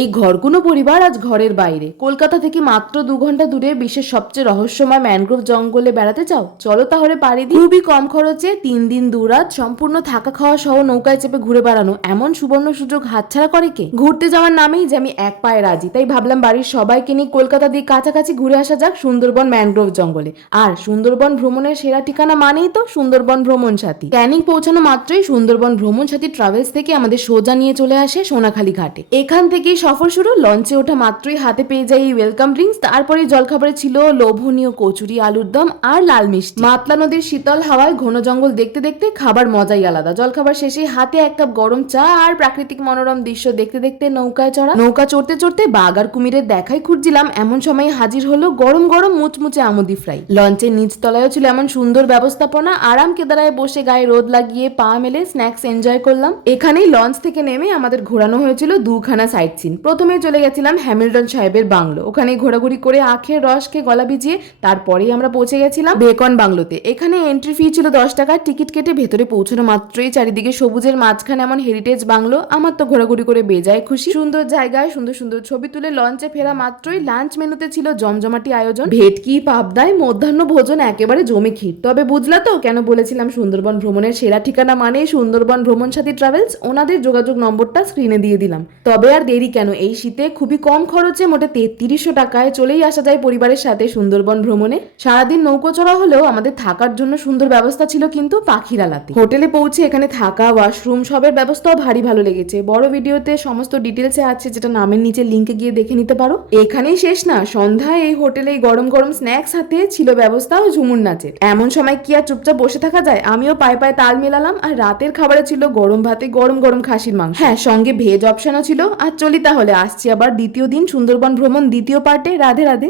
এই ঘরকুনো পরিবার আজ ঘরের বাইরে। কলকাতা থেকে মাত্র দু ঘণ্টা দূরে বিশ্বের সবচেয়ে রহস্যময় ম্যানগ্রোভ জঙ্গলে বেড়াতে চাও? চলো তাহলে পাড়ি দিই। খুবই কম খরচে তিন দিন দুরাত সম্পূর্ণ থাকা খাওয়া সহ নৌকায় চেপে ঘুরে বেড়ানো এমন সুবর্ণ সুযোগ হাতছাড়া করে কে? ঘুরতে যাওয়ার নামেই যে আমি এক পায়ে রাজি। তাই ভাবলাম বাড়ির সবাইকে নিয়ে কলকাতা দিয়ে কাছাকাছি ঘুরে আসা যাক সুন্দরবন ম্যানগ্রোভ জঙ্গলে। আর সুন্দরবন ভ্রমণের সেরা ঠিকানা মানেই তো সুন্দরবন ভ্রমণ সাথী। ক্যানিং পৌঁছানো মাত্রই সুন্দরবন ভ্রমণ সাথী ট্রাভেলস থেকে আমাদের সোজা নিয়ে চলে আসে সোনাখালী ঘাটে। এখান থেকেই সফর শুরু, লঞ্চে ওঠা মাত্রই হাতে পেয়ে যাই ওয়েলকাম ড্রিঙ্কস তারপরে জলখাবারে ছিল লোভনীয় কচুরি, আলুর দম আর লাল মিষ্টি। মাতলা নদীর শীতল হাওয়ায় ঘন জঙ্গল দেখতে দেখতে খাবার মজাই আলাদা। জলখাবার শেষে হাতে এক কাপ গরম চা আর প্রাকৃতিক মনোরম দৃশ্য দেখতে দেখতে নৌকায় চড়া। নৌকা চড়তে চড়তে বাঘ আর কুমিরের দেখাই খুঁজছিলাম, এমন সময় হাজির হলো গরম গরম মুচমুচে আমুদি ফ্রাই। লঞ্চের নিচ তলায়ও ছিল এমন সুন্দর ব্যবস্থাপনা, আরাম কেদারায় বসে গায়ে রোদ লাগিয়ে পা মেলে স্ন্যাক্স এনজয় করলাম। এখানেই লঞ্চ থেকে নেমে আমাদের ঘোরানো হয়েছিল দুখানা সাইট সিন প্রথমে চলে গেছিলাম হ্যামিল্টন সাহেবের বাংলো। ওখানে ঘোরাঘুরি করে আখের রস খেয়ে গলা ভিজিয়ে তারপরেই আমরা পৌঁছে গেছিলাম বেকন বাংলোতে। এখানে এন্ট্রি ফি ছিল দশ টাকা টিকিট কেটে ভেতরে পৌঁছানো মাত্রই চারিদিকে সবুজের মাঝখানে এমন হেরিটেজ বাংলো। আমার তো ঘোরাঘুরি করে বেজায় খুশি। সুন্দর জায়গায় সুন্দর সুন্দর ছবি তুলে লঞ্চে ফেরা মাত্রই লাঞ্চ মেনুতে ছিল জমজমাটি আয়োজন। ভেটকি পাবদায় মধ্যাহ্ন ভোজন একেবারে জমে ক্ষীর। তবে বুঝলা তো কেন বলেছিলাম সুন্দরবন ভ্রমণের সেরা ঠিকানা মানে সুন্দরবন ভ্রমণ সাথী ট্রাভেলস ওনাদের যোগাযোগ নম্বরটা স্ক্রিনে দিয়ে দিলাম। তবে আর দেরি কেন? এই শীতে খুবই কম খরচে মোটে তেত্রিশশো টাকায় চলেই আসা যায় পরিবারের সাথে সুন্দরবন ভ্রমণে। সারাদিন নৌকো চড়া হলেও আমাদের থাকার জন্য সুন্দর ব্যবস্থা ছিল কিন্তু পাখিরালাতে। হোটেলে পৌঁছে এখানে থাকা, ওয়াশরুম সবের ব্যবস্থাও ভারী ভালো লেগেছে। বড় ভিডিওতে সমস্ত ডিটেলসে আছে যেটা নামের নিচে লিঙ্কে গিয়ে দেখে নিতে পারো। এখানেই শেষ না, সন্ধ্যায় এই হোটেলে গরম গরম স্ন্যাক্স হাতে ছিল ব্যবস্থা ও ঝুমুর নাচের। এমন সময় কি আর চুপচাপ বসে থাকা যায়? আমিও পায়ে পায়ে তাল মেলালাম আর রাতের খাবারে ছিল গরম ভাতে গরম গরম খাসির মাংস। হ্যাঁ সঙ্গে ভেজ অপশনও ছিল। আর চলি তাহলে আসছি আবার দ্বিতীয় দিন সুন্দরবন ভ্রমণ দ্বিতীয় পার্টে। রাধে রাধে।